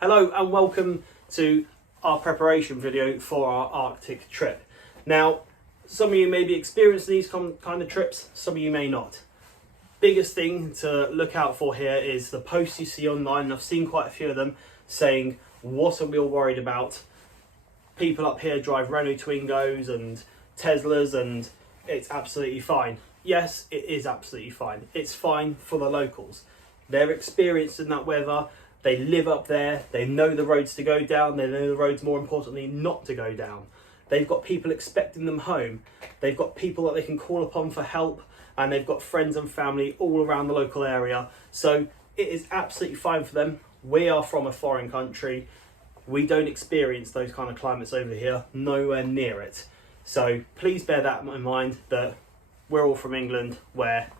Hello and welcome to our preparation video for our Arctic trip. Now, some of you may be experiencing these kind of trips, some of you may not. Biggest thing to look out for here is the posts you see online, and I've seen quite a few of them saying, what are we all worried about? People up here drive Renault Twingos and Teslas and it's absolutely fine. Yes, it is absolutely fine. It's fine for the locals. They're experienced in that weather. They live up there, they know the roads to go down, they know the roads, more importantly, not to go down. They've got people expecting them home. They've got people that they can call upon for help, and they've got friends and family all around the local area. So it is absolutely fine for them. We are from a foreign country. We don't experience those kind of climates over here, nowhere near it. So please bear that in mind, that we're all from England, where,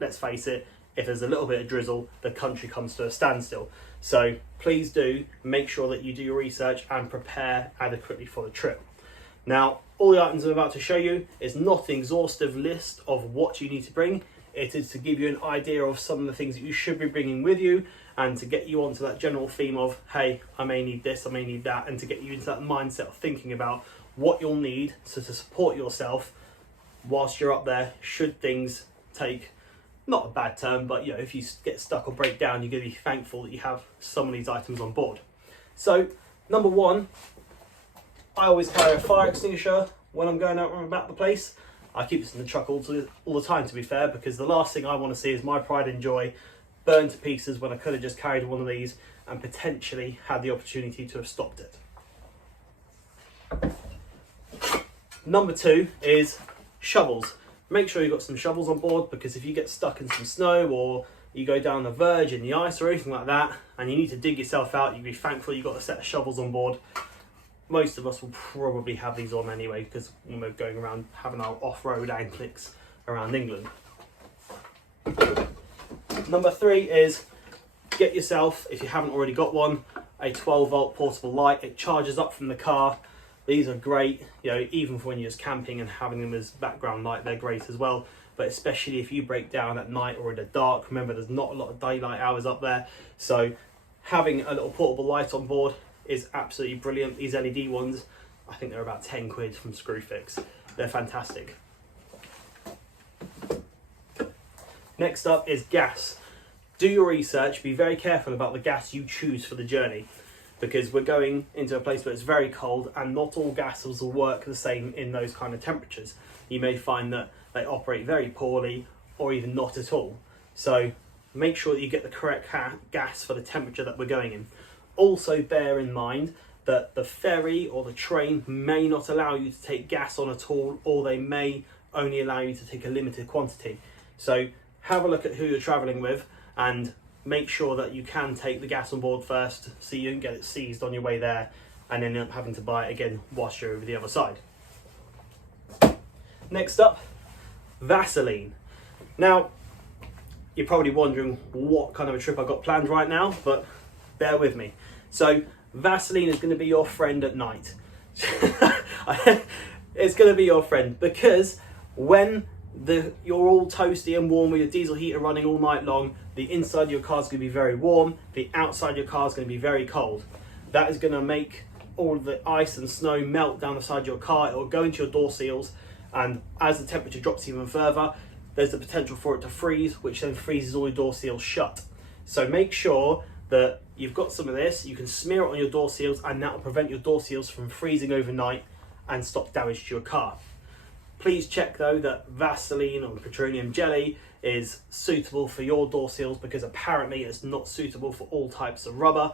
let's face it, if there's a little bit of drizzle, the country comes to a standstill. So please do make sure that you do your research and prepare adequately for the trip. Now, all the items I'm about to show you is not an exhaustive list of what you need to bring. It is to give you an idea of some of the things that you should be bringing with you, and to get you onto that general theme of, hey, I may need this, I may need that, and to get you into that mindset of thinking about what you'll need to support yourself whilst you're up there, should things take, not a bad term, but you know, if you get stuck or break down, you're going to be thankful that you have some of these items on board. So, number one, I always carry a fire extinguisher when I'm going out and about the place. I keep this in the truck all the time, to be fair, because the last thing I want to see is my pride and joy burned to pieces when I could have just carried one of these and potentially had the opportunity to have stopped it. Number two is shovels. Make sure you've got some shovels on board, because if you get stuck in some snow or you go down the verge in the ice or anything like that and you need to dig yourself out, you'll be thankful you've got a set of shovels on board. Most of us will probably have these on anyway, because we're going around having our off-road antics around England. Number three is get yourself, if you haven't already got one, a 12-volt portable light. It charges up from the car. These are great, you know, even for when you're just camping and having them as background light, they're great as well. But especially if you break down at night or in the dark, remember there's not a lot of daylight hours up there. So having a little portable light on board is absolutely brilliant. These LED ones, I think they're about 10 quid from Screwfix. They're fantastic. Next up is gas. Do your research, be very careful about the gas you choose for the journey, because we're going into a place where it's very cold and not all gases will work the same in those kind of temperatures. You may find that they operate very poorly or even not at all. So make sure that you get the correct gas for the temperature that we're going in. Also bear in mind that the ferry or the train may not allow you to take gas on at all, or they may only allow you to take a limited quantity. So have a look at who you're travelling with and make sure that you can take the gas on board first, so you don't get it seized on your way there and end up having to buy it again whilst you're over the other side. Next up, Vaseline. Now, you're probably wondering what kind of a trip I've got planned right now, but bear with me. So, Vaseline is going to be your friend at night. It's going to be your friend, because when you're all toasty and warm with your diesel heater running all night long, the inside of your car is going to be very warm, the outside of your car is going to be very cold. That is going to make all of the ice and snow melt down the side of your car. It will go into your door seals, and as the temperature drops even further, there's the potential for it to freeze, which then freezes all your door seals shut. So make sure that you've got some of this, you can smear it on your door seals, and that will prevent your door seals from freezing overnight and stop damage to your car. Please check though that Vaseline or petroleum jelly is suitable for your door seals, because apparently it's not suitable for all types of rubber.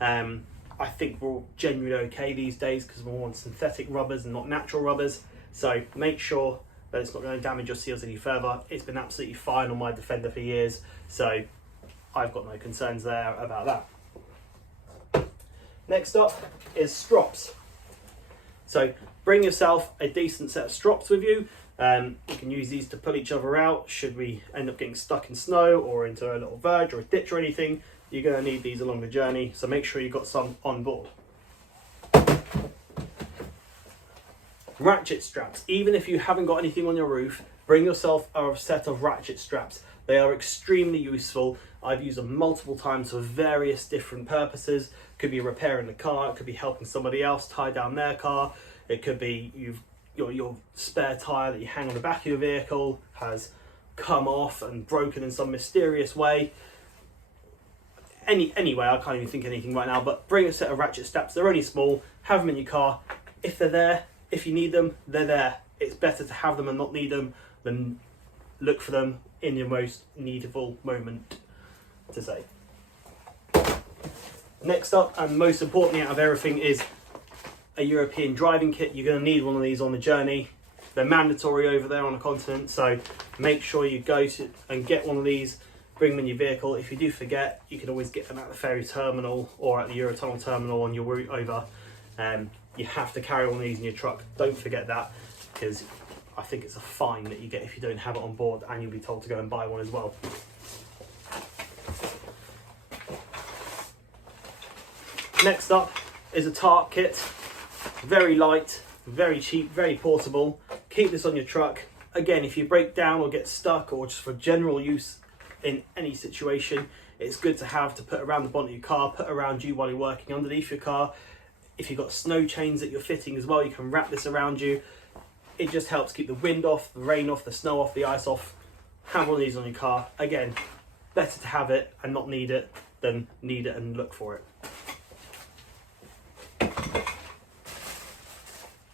I think we're all genuinely okay these days because we're on synthetic rubbers and not natural rubbers. So make sure that it's not going to damage your seals any further. It's been absolutely fine on my Defender for years, so I've got no concerns there about that. Next up is strops. So bring yourself a decent set of strops with you. You can use these to pull each other out should we end up getting stuck in snow or into a little verge or a ditch or anything. You're going to need these along the journey, so make sure you've got some on board. Ratchet straps. Even if you haven't got anything on your roof, bring yourself a set of ratchet straps. They are extremely useful. I've used them multiple times for various different purposes. It could be repairing the car, it could be helping somebody else tie down their car, it could be your spare tyre that you hang on the back of your vehicle has come off and broken in some mysterious way. Anyway, I can't even think of anything right now, but bring a set of ratchet straps. They're only small, have them in your car. If they're there, if you need them, they're there. It's better to have them and not need them than look for them in your most needful moment, to say. Next up, and most importantly out of everything, is a European driving kit. You're going to need one of these on the journey. They're mandatory over there on the continent, so make sure you go to and get one of these. Bring them in your vehicle. If you do forget, you can always get them at the ferry terminal or at the Eurotunnel terminal on your route over. You have to carry one of these in your truck. Don't forget that, because I think it's a fine that you get if you don't have it on board, and you'll be told to go and buy one as well. Next up is a tarp kit. Very light, very cheap, very portable. Keep this on your truck. Again, if you break down or get stuck, or just for general use in any situation, it's good to have to put around the bonnet of your car, put around you while you're working underneath your car. If you've got snow chains that you're fitting as well, you can wrap this around you. It just helps keep the wind off, the rain off, the snow off, the ice off. Have one of these on your car. Again, better to have it and not need it than need it and look for it.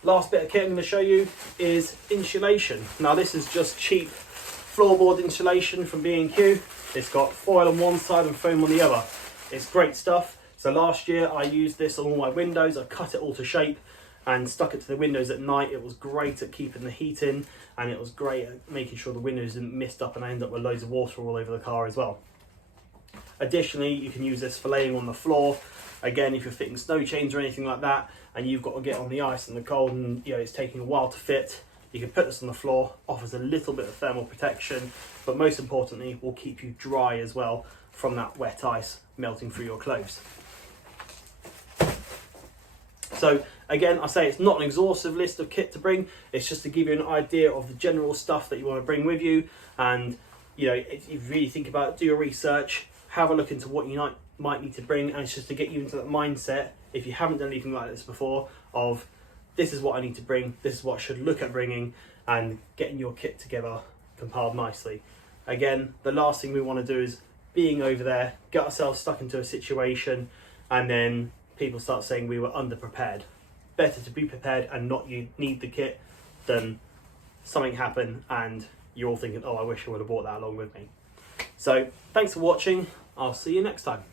Last bit of kit I'm going to show you is insulation. Now this is just cheap floorboard insulation from B&Q. It's got foil on one side and foam on the other. It's great stuff. So last year I used this on all my windows. I cut it all to shape and stuck it to the windows at night. It was great at keeping the heat in, and it was great at making sure the windows didn't mist up and I end up with loads of water all over the car as well. Additionally, you can use this for laying on the floor. Again, if you're fitting snow chains or anything like that, and you've got to get on the ice and the cold, and it's taking a while to fit, you can put this on the floor. Offers a little bit of thermal protection, but most importantly, will keep you dry as well from that wet ice melting through your clothes. So again, I say it's not an exhaustive list of kit to bring. It's just to give you an idea of the general stuff that you want to bring with you. And if you really think about it, do your research, have a look into what you might need to bring, and it's just to get you into that mindset, if you haven't done anything like this before, of this is what I need to bring, this is what I should look at bringing, and getting your kit together compiled nicely. Again, the last thing we want to do is being over there, get ourselves stuck into a situation, and then people start saying we were underprepared. Better to be prepared and not you need the kit than something happen and you're all thinking, oh, I wish I would have brought that along with me. So thanks for watching. I'll see you next time.